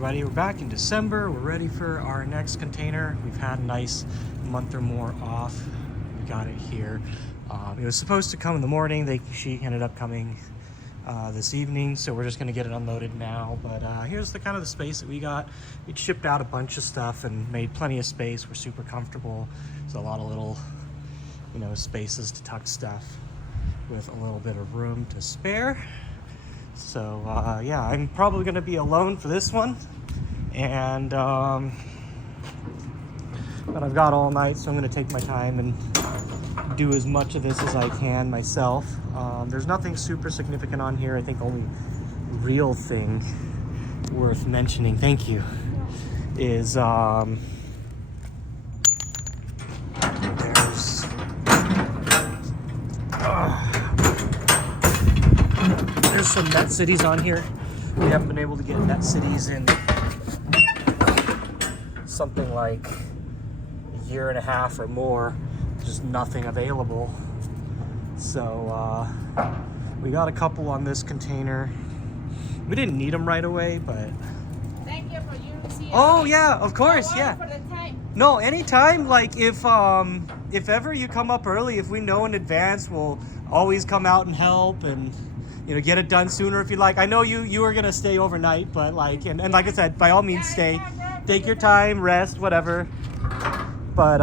Everybody, we're back in December. We're ready for our next container. We've had a nice month or more off. We got it here. It was supposed to come in the morning. She ended up coming this evening, so we're just going to get it unloaded now. But here's the kind of the space that we got. We shipped out a bunch of stuff and made plenty of space. We're super comfortable. There's a lot of little, spaces to tuck stuff with a little bit of room to spare. So yeah, I'm probably going to be alone for this one, and but I've got all night, so I'm going to take my time and do as much of this as I can myself. There's nothing super significant on here. I think only real thing worth mentioning, thank you, is there's some net cities on here. We haven't been able to get net cities in something like a year and a half or more. Just nothing available. So we got a couple on this container. We didn't need them right away, but thank you for using. Oh yeah, of course, yeah. For the time. No, anytime. Like if ever you come up early, if we know in advance, we'll always come out and help and get it done sooner if you like. I know you were gonna stay overnight, but like and like I said, by all means stay. Take your time, rest, whatever. But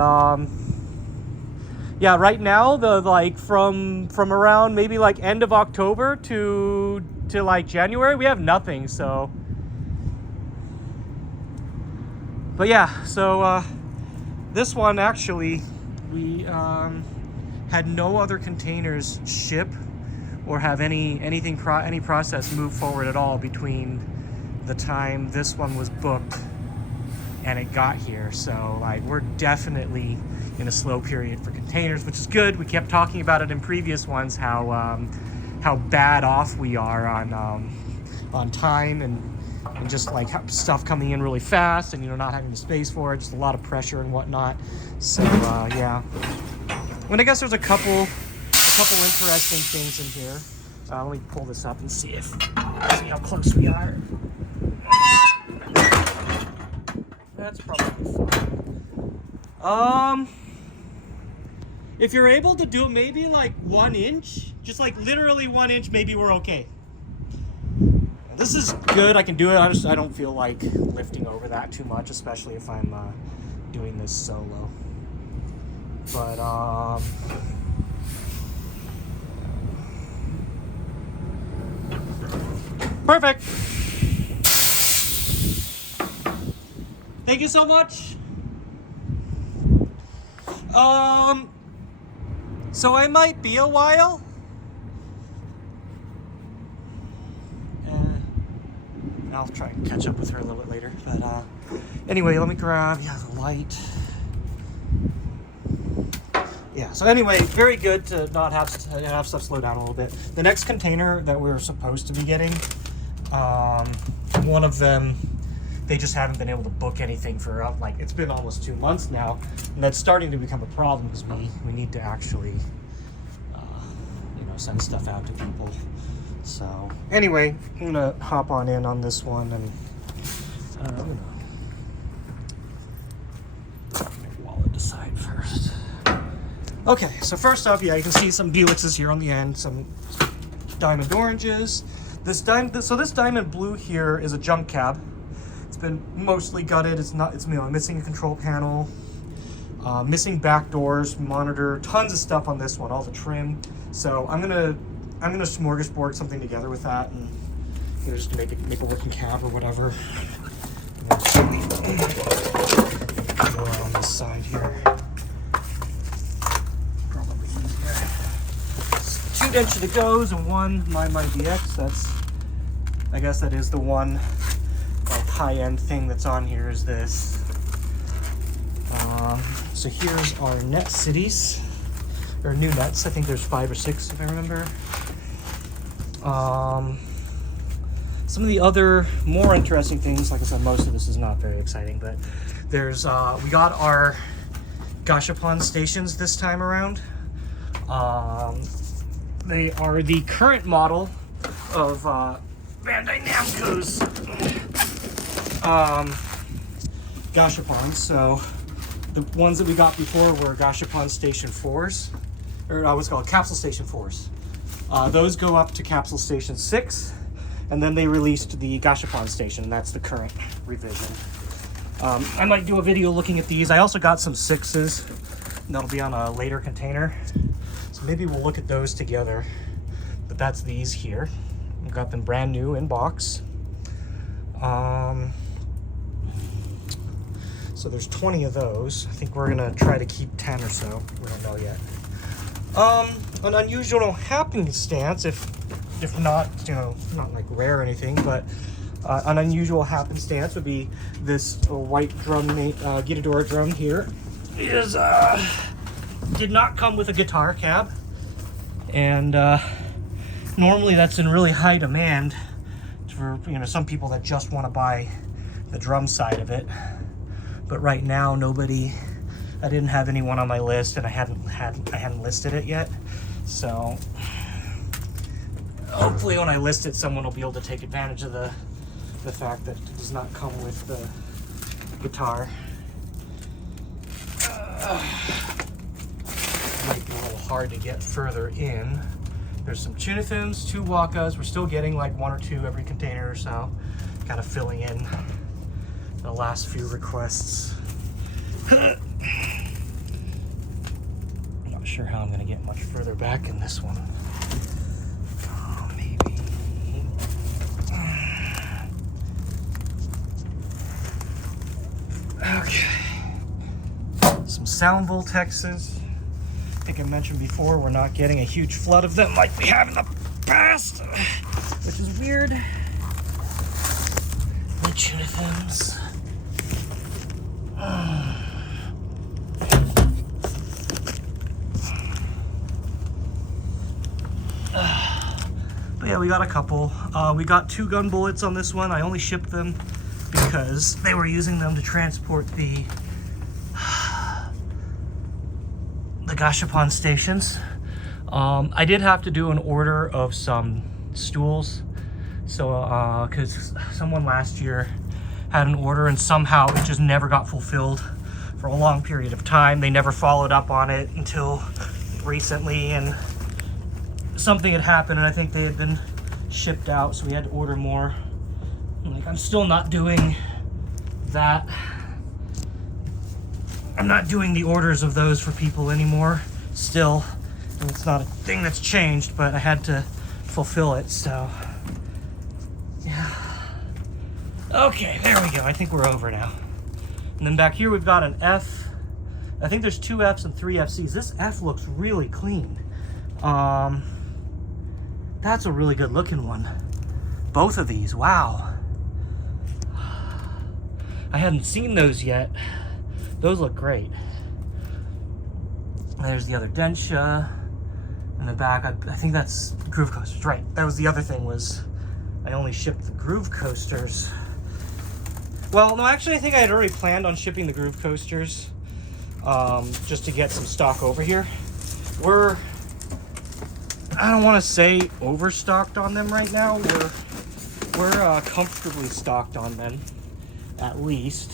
yeah, right now the from around maybe like end of October to like January, we have nothing. So but yeah, so this one actually we had no other containers ship or have any process move forward at all between the time this one was booked and it got here. So like we're definitely in a slow period for containers, which is good. We kept talking about it in previous ones, how bad off we are on time and just like stuff coming in really fast and not having the space for it, just a lot of pressure and whatnot. So yeah, and I guess there's a couple interesting things in here. Let me pull this up and see how close we are. That's probably fine. If you're able to do maybe like 1 inch, just like literally 1 inch, maybe we're okay. This is good. I can do it. I don't feel like lifting over that too much, especially if I'm doing this solo. But perfect. Thank you so much. So I might be a while. I'll try and catch up with her a little bit later. But anyway, let me grab the light. Yeah, so anyway, very good to not have stuff slow down a little bit. The next container that we were supposed to be getting, one of them, they just haven't been able to book anything for it's been almost 2 months now, and that's starting to become a problem because we need to actually send stuff out to people. So anyway, I'm gonna hop on this one and put my wallet aside first. Okay, so first up, you can see some Buick's here on the end, some diamond oranges. This diamond blue here is a junk cab. It's been mostly gutted. It's missing a control panel, missing back doors, monitor, tons of stuff on this one, all the trim. So I'm gonna smorgasbord something together with that and just make a working cab or whatever. Go on this side here. Probably easier. 2 dents to goes and one maimai DX. I guess that is the one high-end thing that's on here is this. So here's our net cities, or new nets. I think there's 5 or 6 if I remember. Some of the other more interesting things, like I said, most of this is not very exciting, but there's we got our Gashapon Stations this time around. They are the current model of Bandai Namco's Gashapons. So the ones that we got before were Gashapon Station 4s, or what's called Capsule Station 4s. Those go up to Capsule Station 6, and then they released the Gashapon Station, and that's the current revision. I might do a video looking at these. I also got some 6s, and that'll be on a later container. So maybe we'll look at those together. But that's these here. We've got them brand new in box. So there's 20 of those. I think we're gonna try to keep 10 or so. We don't know yet. An unusual happenstance, if not, you know, not like rare or anything, but an unusual happenstance would be this white drum, Guitadora drum here. Did not come with a guitar cab, and normally that's in really high demand for, you know, some people that just want to buy the drum side of it. But right now, I didn't have anyone on my list, and I hadn't listed it yet. So hopefully when I list it, someone will be able to take advantage of the fact that it does not come with the guitar. Might be a little hard to get further in. There's some tuna fins, 2 wakas. We're still getting like 1 or 2 every container or so. Kind of filling in the last few requests. I'm not sure how I'm going to get much further back in this one. Oh, maybe. Okay. Some sound Voltexes. I think I mentioned before, we're not getting a huge flood of them like we have in the past, which is weird. The tuna fins. But yeah, we got a couple. We got 2 gun bullets on this one. I only shipped them because they were using them to transport the Gashapon Stations. I did have to do an order of some stools. So, because someone last year had an order and somehow it just never got fulfilled for a long period of time. They never followed up on it until recently, and something had happened, and I think they had been shipped out, so we had to order more. I'm still not doing that. I'm not doing the orders of those for people anymore, still. And it's not a thing that's changed, but I had to fulfill it, so yeah. Okay, there we go. I think we're over now. And then back here we've got an F. I think there's 2 Fs and 3 FCs. This F looks really clean. That's a really good looking one. Both of these, wow. I hadn't seen those yet. Those look great. There's the other Densha in the back. I think that's Groove Coasters, right. That was the other thing, was I only shipped the Groove Coasters. Well, no, actually I think I had already planned on shipping the Groove Coasters just to get some stock over here. We're, I don't want to say overstocked on them right now. We're comfortably stocked on them, at least.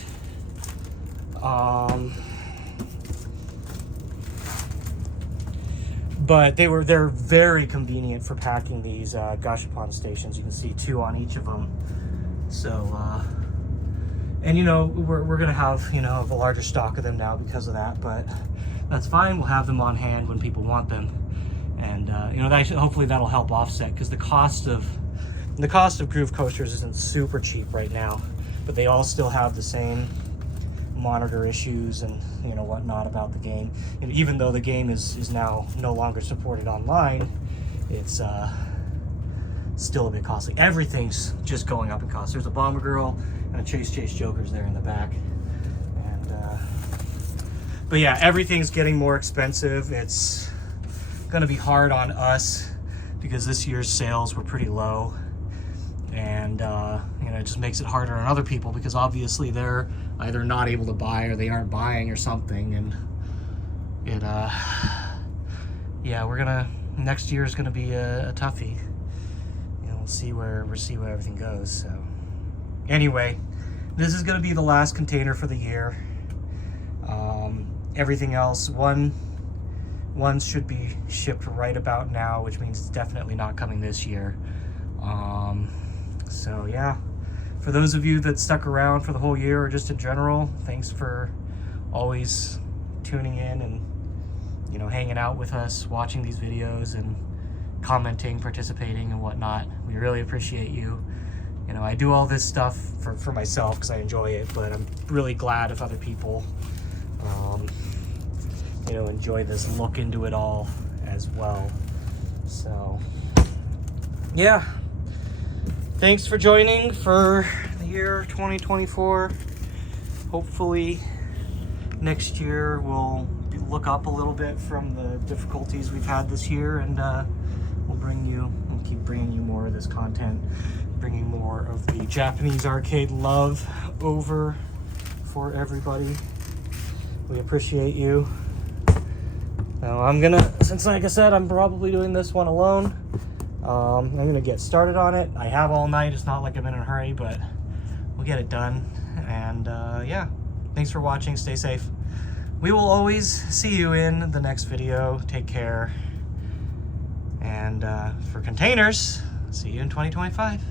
But they're very convenient for packing these Gashapon Stations. You can see 2 on each of them. So, and you know, we're gonna have, you know, a larger stock of them now because of that, but that's fine. We'll have them on hand when people want them. And you know, hopefully that'll help offset, because the cost of Groove Coasters isn't super cheap right now, but they all still have the same monitor issues and, you know, whatnot about the game. And even though the game is now no longer supported online, it's still a bit costly. Everything's just going up in cost. There's a Bomber Girl and a Chase Joker's there in the back. And but yeah, everything's getting more expensive. It's gonna be hard on us because this year's sales were pretty low, and you know, it just makes it harder on other people because obviously they're either not able to buy or they aren't buying or something. And it yeah, next year is gonna be a toughie. You know, we'll see where everything goes. So anyway, this is going to be the last container for the year. Everything else, one should be shipped right about now, which means it's definitely not coming this year. So yeah, for those of you that stuck around for the whole year or just in general, thanks for always tuning in and, you know, hanging out with us, watching these videos and commenting, participating and whatnot. We really appreciate you. You know, I do all this stuff for myself because I enjoy it, but I'm really glad if other people, you know, enjoy this look into it all as well. So, yeah. Thanks for joining for the year 2024. Hopefully next year we'll look up a little bit from the difficulties we've had this year, and we'll keep bringing you more of this content, bringing more of the Japanese arcade love over for everybody. We appreciate you. Now I'm gonna, since like I said, I'm probably doing this one alone, I'm gonna get started on it. I have all night. It's not like I'm in a hurry, but we'll get it done. And yeah, thanks for watching. Stay safe. We will always see you in the next video. Take care. And for containers, see you in 2025.